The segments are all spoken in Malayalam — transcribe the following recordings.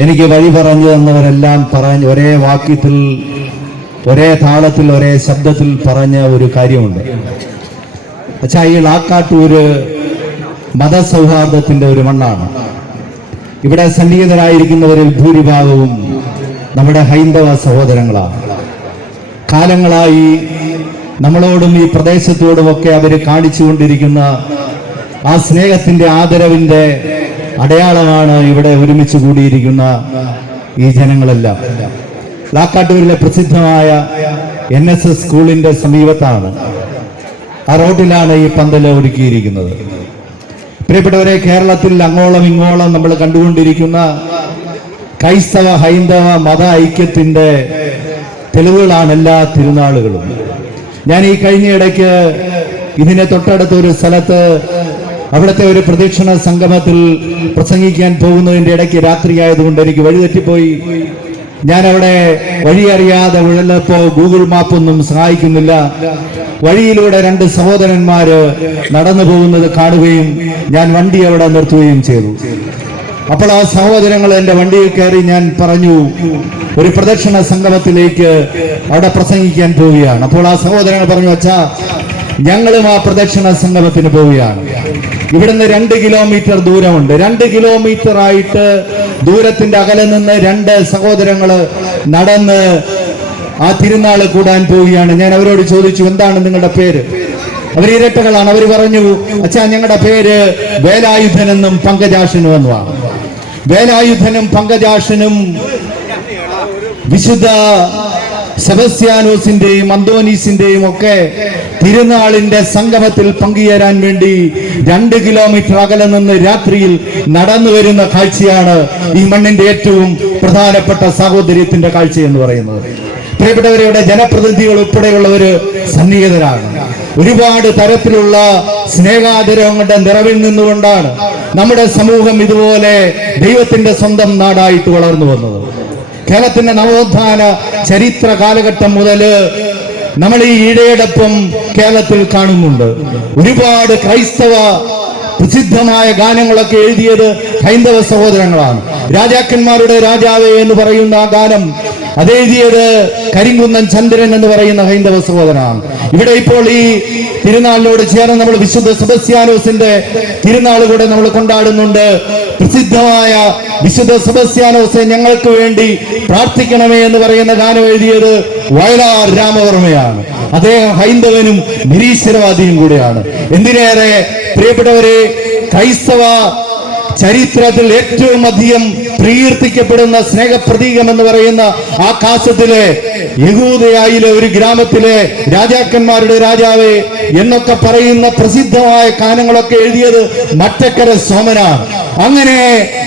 എനിക്ക് വഴി പറഞ്ഞു തന്നവരെല്ലാം പറഞ്ഞ് ഒരേ വാക്യത്തിൽ ഒരേ താളത്തിൽ ഒരേ ശബ്ദത്തിൽ പറഞ്ഞ ഒരു കാര്യമുണ്ട്. അച്ഛാ ഈ ലാക്കാട്ടൂര് മതസൗഹാർദ്ദത്തിന്റെ ഒരു മണ്ണാണ്. ഇവിടെ സന്നിഹിതരായിരിക്കുന്നവരിൽ ഭൂരിഭാഗവും നമ്മുടെ ഹൈന്ദവ സഹോദരങ്ങളാണ്. കാലങ്ങളായി നമ്മളോടും ഈ പ്രദേശത്തോടുമൊക്കെ അവർ കാണിച്ചുകൊണ്ടിരിക്കുന്ന ആ സ്നേഹത്തിന്റെ ആദരവിന്റെ അടയാളമാണ് ഇവിടെ ഒരുമിച്ച് കൂടിയിരിക്കുന്ന ഈ ജനങ്ങളെല്ലാം. ലാക്കാട്ടൂരിലെ പ്രസിദ്ധമായ എൻ എസ് എസ് സ്കൂളിന്റെ സമീപത്താണ് ആ റോഡിലാണ് ഈ പന്തൽ ഒരുക്കിയിരിക്കുന്നത് പ്രിയപ്പെട്ടവരെ കേരളത്തിൽ അങ്ങോളം ഇങ്ങോളം നമ്മൾ കണ്ടുകൊണ്ടിരിക്കുന്ന ക്രൈസ്തവ ഹൈന്ദവ മത ഐക്യത്തിന്റെ തെളിവുകളാണ് എല്ലാ തിരുനാളുകളും. ഞാൻ ഈ കഴിഞ്ഞ ഇടയ്ക്ക് ഇതിനെ തൊട്ടടുത്ത ഒരു സ്ഥലത്ത് അവിടുത്തെ ഒരു പ്രദക്ഷിണ സംഗമത്തിൽ പ്രസംഗിക്കാൻ പോകുന്നതിന്റെ ഇടയ്ക്ക് രാത്രിയായതുകൊണ്ട് എനിക്ക് വഴിതെറ്റിപ്പോയി ഞാൻ അവിടെ വഴി അറിയാതെ ഉഴലപ്പോ ഗൂഗിൾ മാപ്പൊന്നും സഹായിക്കുന്നില്ല. വഴിയിലൂടെ രണ്ട് സഹോദരന്മാര് നടന്നു പോകുന്നത് കാണുകയും ഞാൻ വണ്ടി അവിടെ നിർത്തുകയും ചെയ്തു. അപ്പോൾ ആ സഹോദരങ്ങൾ എന്റെ വണ്ടിയിൽ കയറി ഞാൻ പറഞ്ഞു ഒരു പ്രദക്ഷിണ സംഗമത്തിലേക്ക് അവിടെ പ്രസംഗിക്കാൻ പോവുകയാണ്. അപ്പോൾ ആ സഹോദരങ്ങൾ പറഞ്ഞു അച്ഛാ ഞങ്ങളും ആ പ്രദക്ഷിണ സംഗമത്തിന് പോവുകയാണ്. ഇവിടുന്ന് രണ്ട് കിലോമീറ്റർ ദൂരമുണ്ട്. രണ്ട് കിലോമീറ്റർ ആയിട്ട് ദൂരത്തിന്റെ അകലെ നിന്ന് രണ്ട് സഹോദരങ്ങൾ നടന്ന് ആ തിരുനാൾ കൂടാൻ പോവുകയാണ്. ഞാൻ അവരോട് ചോദിച്ചു എന്താണ് നിങ്ങളുടെ പേര്? അവർ ഇരട്ടകളാണ്. അവർ പറഞ്ഞു അച്ഛാ ഞങ്ങളുടെ പേര് വേലായുധനെന്നും പങ്കജാഷനും എന്നുമാണ് വേലായുധനും പങ്കജാഷനും വിശുദ്ധ സെബസ്ത്യാനോസിന്റെയും അന്തോനീസിന്റെയും ഒക്കെ തിരുനാളിന്റെ സംഗമത്തിൽ പങ്കുചേരാൻ വേണ്ടി രണ്ട് കിലോമീറ്റർ അകലെ നിന്ന് രാത്രിയിൽ നടന്നു വരുന്ന കാഴ്ചയാണ് ഈ മണ്ണിന്റെ ഏറ്റവും പ്രധാനപ്പെട്ട സാഹോദര്യത്തിന്റെ കാഴ്ച എന്ന് പറയുന്നത്. പ്രിയപ്പെട്ടവരുടെ ജനപ്രതിനിധികൾ ഉൾപ്പെടെയുള്ളവര് സന്നിഹിതരാണ്. ഒരുപാട് തരത്തിലുള്ള സ്നേഹാദരങ്ങളുടെ നിറവിൽ നിന്നുകൊണ്ടാണ് നമ്മുടെ സമൂഹം ഇതുപോലെ ദൈവത്തിന്റെ സ്വന്തം നാടായിട്ട് വളർന്നു വന്നത്. കേരളത്തിന്റെ നവോത്ഥാന ചരിത്ര കാലഘട്ടം മുതൽ നമ്മൾ ഈ ഈടയോടൊപ്പം കേരളത്തിൽ കാണുന്നുണ്ട്. ഒരുപാട് ക്രൈസ്തവ പ്രസിദ്ധമായ ഗാനങ്ങളൊക്കെ എഴുതിയത് ഹൈന്ദവ സഹോദരങ്ങളാണ്. രാജാക്കന്മാരുടെ രാജാവേ എന്ന് പറയുന്ന ആ ഗാനം അതെഴുതിയത് കരിങ്കുന്നൻ ചന്ദ്രൻ എന്ന് പറയുന്ന ഹൈന്ദവ സഹോദരനാണ്. ഇവിടെ ഇപ്പോൾ ഈ തിരുനാളിനോട് ചേർന്ന് നമ്മൾ വിശുദ്ധ സുബസ്യാനോസിന്റെ തിരുനാൾ കൂടെ നമ്മൾ കൊണ്ടാടുന്നുണ്ട്. പ്രസിദ്ധമായ വിശുദ്ധ സെബസ്ത്യാനോസെ ഞങ്ങൾക്ക് വേണ്ടി പ്രാർത്ഥിക്കണമേ എന്ന് പറയുന്ന ഗാനം എഴുതിയത് വയലാർ രാമവർമ്മയാണ്. അദ്ദേഹം ഹൈന്ദവനും നിരീശ്വരവാദിയും കൂടിയാണ്. എന്തിനേറെ പ്രിയപ്പെട്ടവരെ ക്രൈസ്തവ ചരിത്രത്തിൽ ഏറ്റവും അധികം പ്രകീർത്തിക്കപ്പെടുന്ന സ്നേഹപ്രതീകം എന്ന് പറയുന്ന ആകാശത്തിലെ യഹൂദയായിലെ ഒരു ഗ്രാമത്തിലെ രാജാക്കന്മാരുടെ രാജാവേ എന്നൊക്കെ പറയുന്ന പ്രസിദ്ധമായ കാനങ്ങളൊക്കെ എഴുതിയത് മറ്റക്കര സോമനാണ് അങ്ങനെ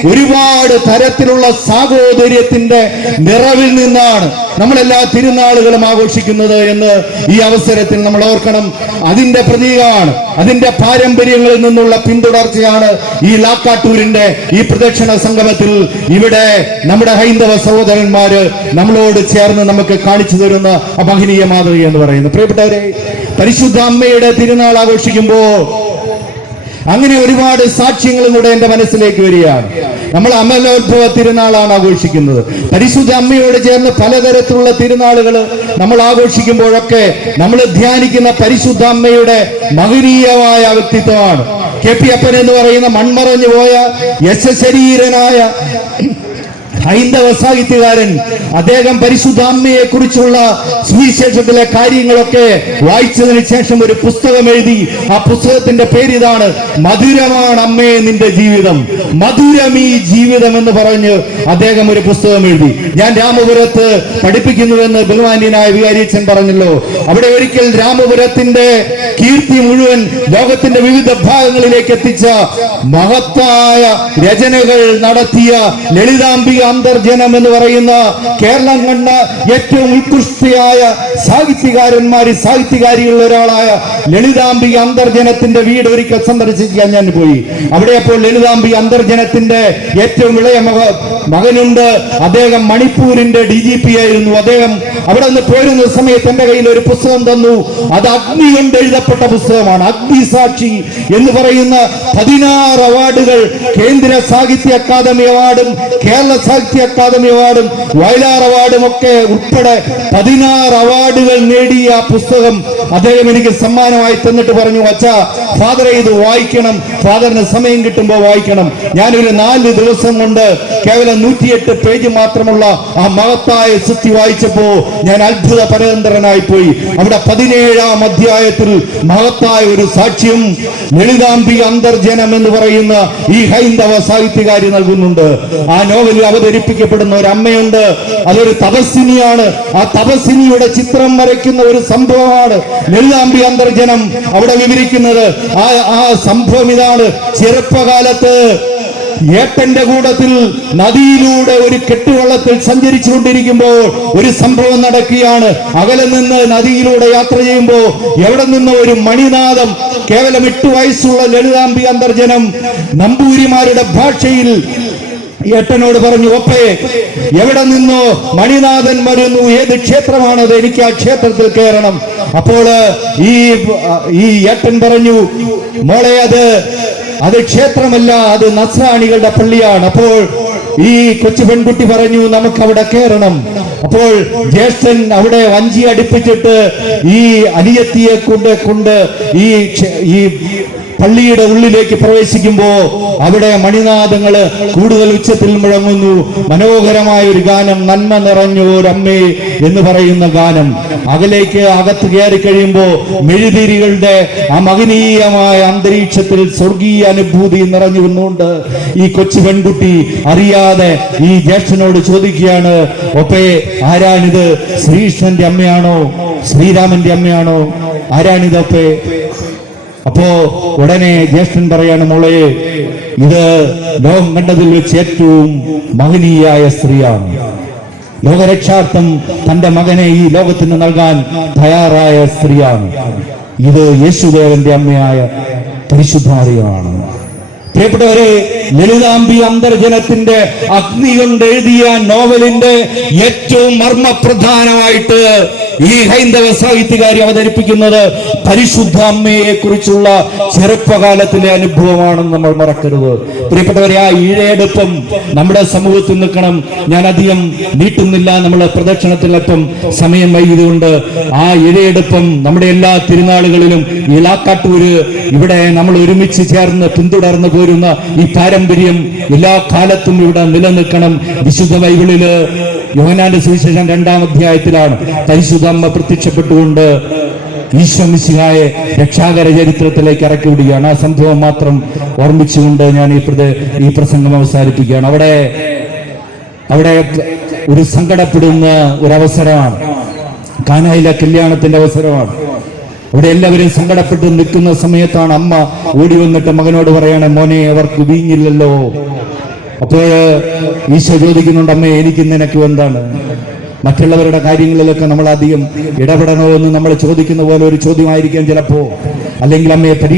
ഒരുപാട് തരത്തിലുള്ള സാഹോദര്യത്തിന്റെ നിറവിൽ നിന്നാണ് നമ്മളെല്ലാ തിരുനാളുകളും ആഘോഷിക്കുന്നത് എന്ന് ഈ അവസരത്തിൽ നമ്മൾ ഓർക്കണം. അതിന്റെ പ്രതീകമാണ് അതിന്റെ പാരമ്പര്യങ്ങളിൽ നിന്നുള്ള പിന്തുടർച്ചയാണ് ഈ ലാക്കാട്ടൂരിന്റെ ഈ പ്രദക്ഷിണ സംഗമത്തിൽ ഇവിടെ നമ്മുടെ ഹൈന്ദവ സഹോദരന്മാര് നമ്മളോട് ചേർന്ന് നമുക്ക് കാണിച്ചു തരുന്ന അപഹനീയ മാതൃക എന്ന് പറയുന്നു. പ്രിയപ്പെട്ടവരെ പരിശുദ്ധ അമ്മയുടെ തിരുനാൾ ആഘോഷിക്കുമ്പോ അങ്ങനെ ഒരുപാട് സാക്ഷ്യങ്ങളും കൂടെ എന്റെ മനസ്സിലേക്ക് വരികയാണ്. നമ്മൾ അമലോത്ഭവ തിരുനാളാണ് ആഘോഷിക്കുന്നത്. പരിശുദ്ധ അമ്മയോട് ചേർന്ന് പലതരത്തിലുള്ള തിരുനാളുകൾ നമ്മൾ ആഘോഷിക്കുമ്പോഴൊക്കെ നമ്മൾ ധ്യാനിക്കുന്ന പരിശുദ്ധ അമ്മയുടെ മഹനീയമായ വ്യക്തിത്വമാണ്. കെ പി അപ്പൻ എന്ന് പറയുന്ന മൺമറഞ്ഞു പോയ യശശരീരനായ ഹൈന്ദവ സാഹിത്യകാരൻ അദ്ദേഹം പരിശുദ്ധ അമ്മയെ കുറിച്ചുള്ള സുവിശേഷത്തിലെ കാര്യങ്ങളൊക്കെ വായിച്ചതിന് ശേഷം ഒരു പുസ്തകം എഴുതി ആ പുസ്തകത്തിന്റെ പേര് ഇതാണ് മധുരമാണ് അമ്മയെ നിന്റെ ജീവിതം. മധുരം ഈ ജീവിതം എന്ന് പറഞ്ഞ് അദ്ദേഹം ഒരു പുസ്തകം എഴുതി. ഞാൻ രാമപുരത്ത് പഠിപ്പിക്കുന്നുവെന്ന് ബഹുമാന്യനായ വികാരിച്ചൻ പറഞ്ഞല്ലോ. അവിടെ ഒരിക്കൽ രാമപുരത്തിന്റെ കീർത്തി മുഴുവൻ ലോകത്തിന്റെ വിവിധ ഭാഗങ്ങളിലേക്ക് എത്തിച്ച മഹത്തായ രചനകൾ നടത്തിയ ലളിതാംബിക അന്തർജനം എന്ന് പറയുന്ന കേരളം കണ്ട ഏറ്റവും ഉത്കൃഷ്ടയായ സാഹിത്യകാരന്മാരിൽ സാഹിത്യകാരികളിൽ ഒരാളായ ലളിതാംബിക അന്തർജനത്തിന്റെ വീട് ഒരിക്കൽ സന്ദർശിക്കാൻ ഞാൻ പോയി. അവിടെ അപ്പോൾ ലളിതാംബിക അന്തർജനത്തിന്റെ ഏറ്റവും ഇളയ മക മകനുണ്ട്. അദ്ദേഹം മണിപ്പൂരിന്റെ ഡി ജി പി ആയിരുന്നു. അദ്ദേഹം അവിടെ നിന്ന് പോരുന്ന സമയത്ത് എന്റെ കയ്യിൽ ഒരു പുസ്തകം തന്നു. അത് അഗ്നി കൊണ്ട് എഴുതപ്പെട്ട പുസ്തകമാണ്. അഗ്നി സാക്ഷി എന്ന് പറയുന്ന പതിനാറ് അവാർഡുകൾ കേന്ദ്ര സാഹിത്യ അക്കാദമി അവാർഡും കേരള സാഹിത്യ അക്കാദമി അവാർഡും വയലാർ അവാർഡും ഒക്കെ ഉൾപ്പെടെ പതിനാറ് അവാർഡുകൾ നേടിയ പുസ്തകം അദ്ദേഹം എനിക്ക് സമ്മാനമായി തന്നിട്ട് പറഞ്ഞു അച്ഛാ ഫാദറെ ഇത് വായിക്കണം. ഫാദറിന് സമയം കിട്ടുമ്പോൾ വായിക്കണം. ഞാനൊരു നാല് ദിവസം കൊണ്ട് കേവലം നൂറ്റിയെട്ട് പേജ് മാത്രമുള്ള ആ മഹത്തായ സൃഷ്ടി വായിച്ചപ്പോ ഞാൻ അത്ഭുത പരതന്ത്രനായി പോയി. അവിടെ പതിനേഴാം അധ്യായത്തിൽ മഹത്തായ ഒരു സാക്ഷ്യം ലളിതാംബി അന്തർജനം എന്ന് പറയുന്ന ഈ ഹൈന്ദവ സാഹിത്യകാരി നൽകുന്നുണ്ട്. ആ നോവലിൽ അവതരിപ്പിക്കപ്പെടുന്ന ഒരു അമ്മയുണ്ട്. അതൊരു തപസ്വിനിയാണ് ആ തപസ്വിനിയുടെ ചിത്രം വരയ്ക്കുന്ന ഒരു സംഭവമാണ് ലളിതാംബി അന്തർജനം അവിടെ വിവരിക്കുന്നത്. ആ ആ സംഭവം ഇതാണ്. ചെറുപ്പകാലത്ത് ഏട്ടന്റെ കൂടത്തിൽ നദിയിലൂടെ ഒരു കെട്ടുവള്ളത്തിൽ സഞ്ചരിച്ചു കൊണ്ടിരിക്കുമ്പോൾ ഒരു സംഭവം നടക്കുകയാണ്. അകലെ നിന്ന് നദിയിലൂടെ യാത്ര ചെയ്യുമ്പോൾ എവിടെ നിന്ന് ഒരു മണിനാദം കേവലം എട്ട് വയസ്സുള്ള ലളിതാംബി അന്തർജനം നമ്പൂരിമാരുടെ ഭാഷയിൽ ഏട്ടനോട് പറഞ്ഞു ഒപ്പയെ എവിടെ നിന്നോ മണിനാഥൻ വരുന്നു. ഏത് ക്ഷേത്രമാണത്? എനിക്ക് ആ ക്ഷേത്രത്തിൽ കയറണം. അപ്പോൾ ഈ ഈ ഏട്ടൻ പറഞ്ഞു മോളെ അത് അത് ക്ഷേത്രമല്ല അത് നസ്രാണികളുടെ പള്ളിയാണ്. അപ്പോൾ ഈ കൊച്ചു പെൺകുട്ടി പറഞ്ഞു നമുക്ക് അവിടെ കയറണം. അപ്പോൾ ജ്യേഷ്ഠൻ അവിടെ വഞ്ചി അടുപ്പിച്ചിട്ട് ഈ അനിയത്തിയെ കൊണ്ട് കൊണ്ട് ഈ ഈ പള്ളിയുടെ ഉള്ളിലേക്ക് പ്രവേശിക്കുമ്പോ അവിടെ മണിനാഥങ്ങൾ കൂടുതൽ ഉച്ചത്തിൽ മുഴങ്ങുന്നു. മനോഹരമായ ഒരു ഗാനം നന്മ നിറഞ്ഞോരമ്മേ എന്ന് പറയുന്ന ഗാനം. അകലേക്ക് അകത്ത് കയറി കഴിയുമ്പോ മെഴുതിരികളുടെ ആ മഹനീയമായ അന്തരീക്ഷത്തിൽ സ്വർഗീയ അനുഭൂതി നിറഞ്ഞു വന്നുകൊണ്ട് ഈ കൊച്ചു പെൺകുട്ടി അറിയാതെ ഈ ജ്യേഷ്ഠനോട് ചോദിക്കുകയാണ് ഒപ്പേ ആരാണിത്? ശ്രീകൃഷ്ണന്റെ അമ്മയാണോ? ശ്രീരാമന്റെ അമ്മയാണോ? ആരാണിത് ഒപ്പേ? അപ്പോ ഉടനെ ജ്യേഷ്ഠൻ പറയാണ് മോളെ ഇത് ലോകം കണ്ടതിൽ വെച്ച് ഏറ്റവും മഹനീയായ സ്ത്രീയാണ്. ലോകരക്ഷാർത്ഥം തന്റെ മകനെ ഈ ലോകത്തിന് നൽകാൻ തയ്യാറായ സ്ത്രീയാണ്. ഇത് യേശുദേവന്റെ അമ്മയായ പരിശുദ്ധാരിയാണ് പ്രിയപ്പെട്ടവരെ ലളിതാംബി അന്തർജനത്തിന്റെ അഗ്നി കൊണ്ട് എഴുതിയ നോവലിന്റെ ഏറ്റവും മർമ്മപ്രധാനമായിട്ട് ഈ ഹൈന്ദവ സാഹിത്യകാരി അവതരിപ്പിക്കുന്നത് പരിശുദ്ധ അമ്മയെ കുറിച്ചുള്ള ചെറുപ്പകാലത്തിലെ അനുഭവമാണെന്ന് നമ്മൾ മറക്കരുത്. പ്രിയപ്പെട്ടവരെ ആ ഈഴയെടുപ്പം നമ്മുടെ സമൂഹത്തിൽ നിൽക്കണം. ഞാൻ അധികം നീട്ടുന്നില്ല നമ്മുടെ പ്രദക്ഷിണത്തിനൊപ്പം സമയം വൈകിയതുകൊണ്ട് ആ ഇഴയെടുപ്പം നമ്മുടെ എല്ലാ തിരുനാളുകളിലും ഇളാക്കാട്ടൂര് ഇവിടെ നമ്മൾ ഒരുമിച്ച് ചേർന്ന് പിന്തുടർന്ന് പോരുന്ന ഈ പാരമ്പര്യം എല്ലാ കാലത്തും ഇവിടെ നിലനിൽക്കണം. വിശുദ്ധ ബൈബിളിൽ യോഹനാന്റെ സുവിശേഷം രണ്ടാം അധ്യായത്തിലാണ് പരിശുദ്ധ അമ്മ പ്രത്യക്ഷപ്പെട്ടുകൊണ്ട് ഈശ്വമിശിഹായെ രക്ഷാകര ചരിത്രത്തിലേക്ക് ഇറക്കി വിടുകയാണ്. ആ സംഭവം മാത്രം ഓർമ്മിച്ചുകൊണ്ട് ഞാൻ ഈ പ്രദേ ഈ പ്രസംഗം അവസാനിപ്പിക്കുകയാണ്. അവിടെ അവിടെ ഒരു സങ്കടപ്പെടുന്ന ഒരു അവസരമാണ് കാനായിലെ കല്യാണത്തിന്റെ അവസരമാണ്. അവിടെ എല്ലാവരും സങ്കടപ്പെട്ട് നിൽക്കുന്ന സമയത്താണ് അമ്മ ഓടി വന്നിട്ട് മകനോട് പറയണേ മോനെ അവർക്ക് വീഞ്ഞില്ലല്ലോ. അപ്പോൾ ഈശോ ചോദിക്കുന്നുണ്ട് അമ്മേ എനിക്ക് നിനക്ക് എന്താണ് മറ്റുള്ളവരുടെ കാര്യങ്ങളിലൊക്കെ നമ്മൾ അധികം ഇടപെടണോ എന്ന് നമ്മൾ ചോദിക്കുന്ന പോലെ ഒരു ചോദ്യമായിരിക്കാം ചിലപ്പോ. അല്ലെങ്കിൽ അമ്മയെ പരീക്ഷ